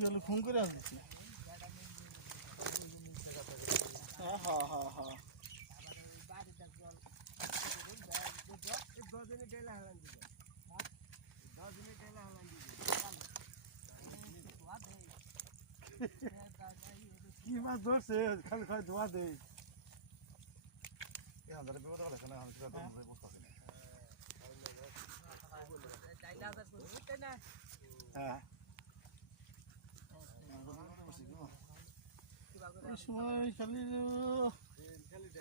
জলে ফোন করে আসছি। হ্যাঁ হ্যাঁ হ্যাঁ হ্যাঁ কি মাছ ধরছে খালি খালি ধোয়া দেয়। হ্যাঁ ওই সময় খালি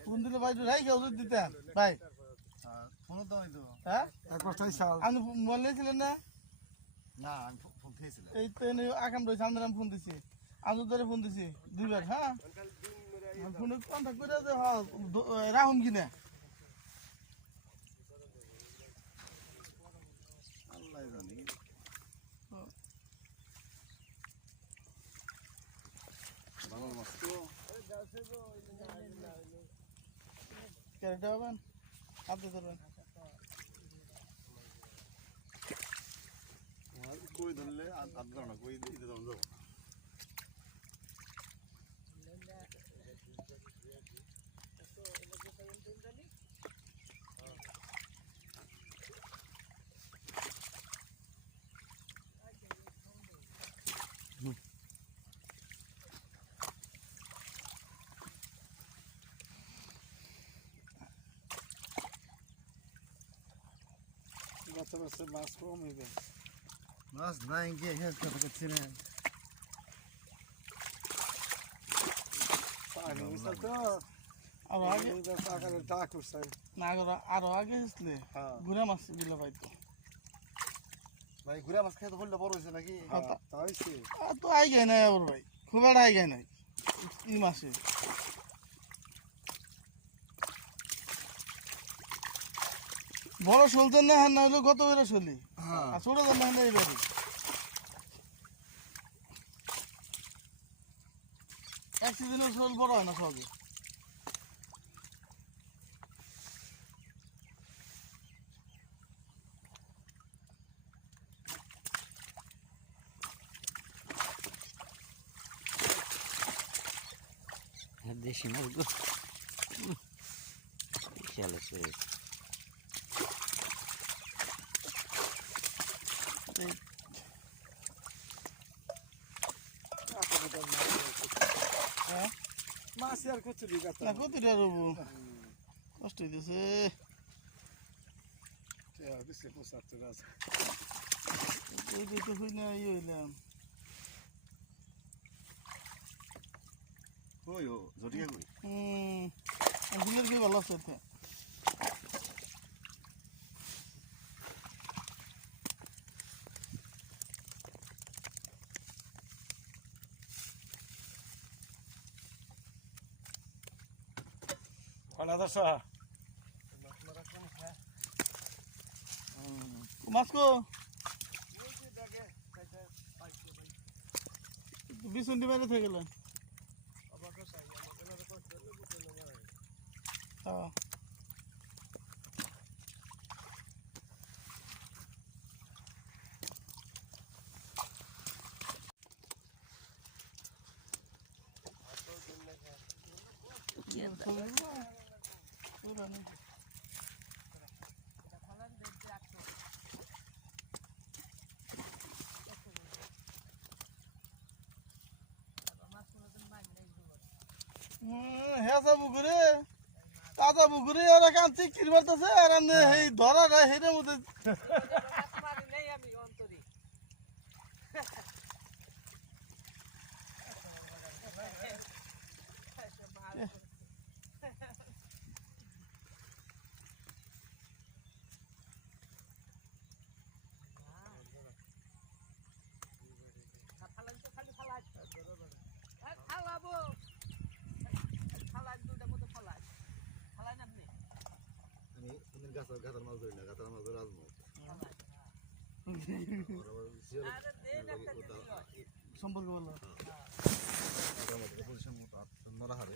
ফোন দিলে ভাই রাই কেউ দিতেন ভাই। হ্যাঁ আপনি মোবাইল নিয়েছিলেন না? এই তো আকাম রয়েছে আমাদের আমি ফোন দিছি, আমি ধরে ফোন দিছি দুইবার। হ্যাঁ ফোনে কন্ট্যাক্ট করে রাহুম কিনা ক্যারেটে হবেন হাতে ধরবেন। কই ধরলে আধ ধরনা কই দিতে যাবো। বাচ্চা বাচ্চা মাছ কম হইবে, মাছ নাই গিয়ে হেল্প করছি না। আরো আগে না আরো আগে আসলে ঘুরে মাছ দিলে পাইতো ভাই। ঘুরে মাছ খেয়ে তো বললে বড় হয়েছে নাকি? তো আই গায় নাই আবার ভাই, খুব একটা আই গায় নাই এই মাসে। বড় চলতেন না হ্যাঁ, না হলে গত বেড়ে চলি আর ছোট দেন না এইবারে এক সিজনের শোল বড় হয় না সহজে। দেশি মাছগুলো বিশাল আছে। মাছ আর কত কষ্ট হইতেছে। হইলাম কই ও জটিয়া কই? বিলের কি ভালো আছে? মাছ কো বিশুন্ডি বাইরে থেকে গেলেন। হ্যাঁ পুকুরে তাজা পুকুরে ওরা কাঁচি কির মারতেছে আর এই ধরা হেঁটের মধ্যে গাতার মাছ ধরি না, গাতার মাছ ধরে আজমত সম্পর্ক বলো নরা হারে